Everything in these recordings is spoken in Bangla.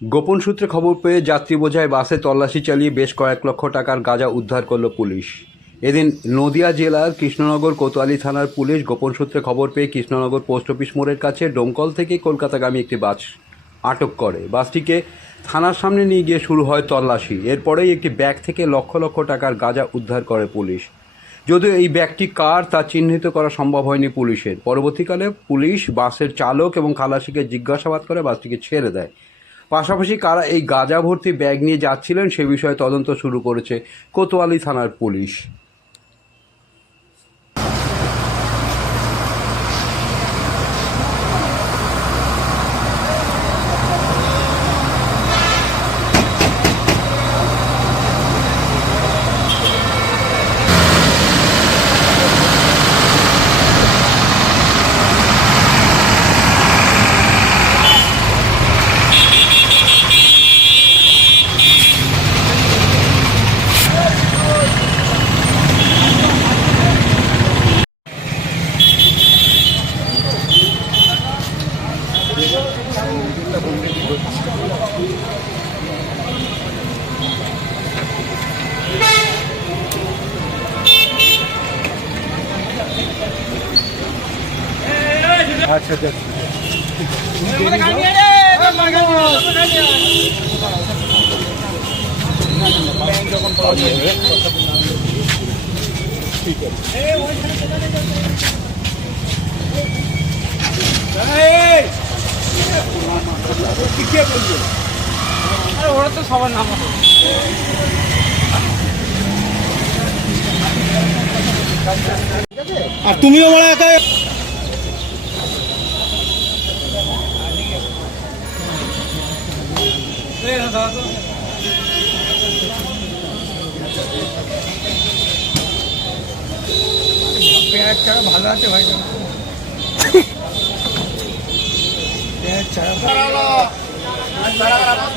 গোপন সূত্রে খবর পেয়ে যাত্রী বোঝায় বাসে তল্লাশি চালিয়ে বেশ কয়েক লক্ষ টাকার গাঁজা উদ্ধার করল পুলিশ। এদিন নদিয়া জেলার কৃষ্ণনগর কোতোয়ালি থানার পুলিশ গোপন সূত্রে খবর পেয়ে কৃষ্ণনগর পোস্ট অফিস মোড়ের কাছে ডোমকল থেকে কলকাতাগামী একটি বাস আটক করে। বাসটিকে থানার সামনে নিয়ে গিয়ে শুরু হয় তল্লাশি। এরপরেই একটি ব্যাগ থেকে লক্ষ লক্ষ টাকার গাঁজা উদ্ধার করে পুলিশ। যদিও এই ব্যাগটি কার তা চিহ্নিত করা সম্ভব হয়নি পুলিশের। পরবর্তীকালে পুলিশ বাসের চালক এবং খালাসিকে জিজ্ঞাসাবাদ করে বাসটিকে ছেড়ে দেয়। পাশাপাশি কারা এই গাঁজা ভর্তি ব্যাগ নিয়ে যাচ্ছিলেন সে বিষয়ে তদন্ত শুরু করেছে কোতোয়ালি থানার পুলিশ। আচ্ছা আচ্ছা ওরা তো সবার নাম আর তুমিও বড় একা পেঁয়াজ ছাড়া ভালো আছে ভাই পেঁয়াজ ছাড়া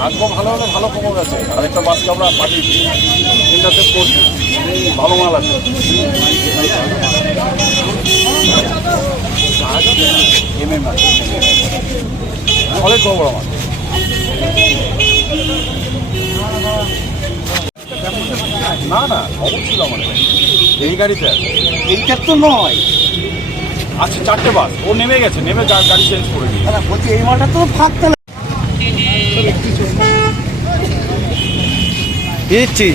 ভাগ্য ভালো হলে ভালো খবর আছে। আরেকটা বাসকে আমরা পাঠিয়েছি পড়ছি এই ভালো মাল আছে। অনেক খবর আমার। না না, খবর ছিল আমার এই গাড়িতে এইটা তো নয়। আচ্ছা চারটে বাস। ও নেমে গেছে। নেমে গাড়ি চেঞ্জ করে দাদা বলছি, এই মালটা তো ফাঁকতে দিচ্ছি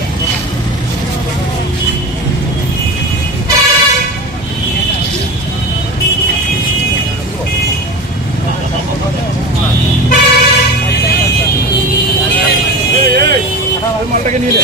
মালটাকে নিয়ে